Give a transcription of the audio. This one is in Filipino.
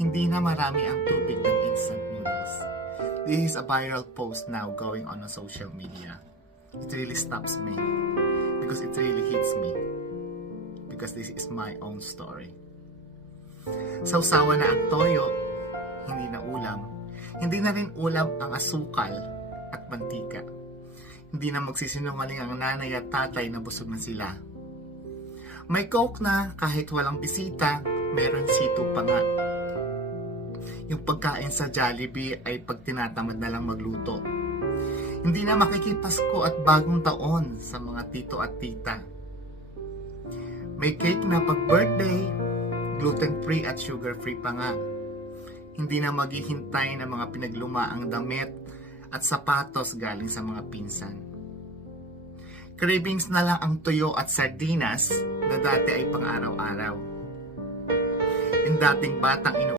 Hindi na marami ang tubig ng instant noodles. This is a viral post now going on social media. It really stops me because it really hits me because this is my own story. Sausawa na ang toyo, hindi na ulam. Hindi na rin ulam ang asukal at mantika. Hindi na magsisinungaling ang nanay at tatay na busog na sila. May Coke na kahit walang bisita, meron sito pa nga. Yung pagkain sa Jollibee ay pag tinatamad na lang magluto. Hindi na makikipasko at bagong taon sa mga tito at tita. May cake na pag birthday, gluten-free at sugar-free pa nga. Hindi na maghihintay ng mga pinaglumaang damit at sapatos galing sa mga pinsan. Cravings na lang ang tuyo at sardinas na dati ay pang araw-araw. Yung dating batang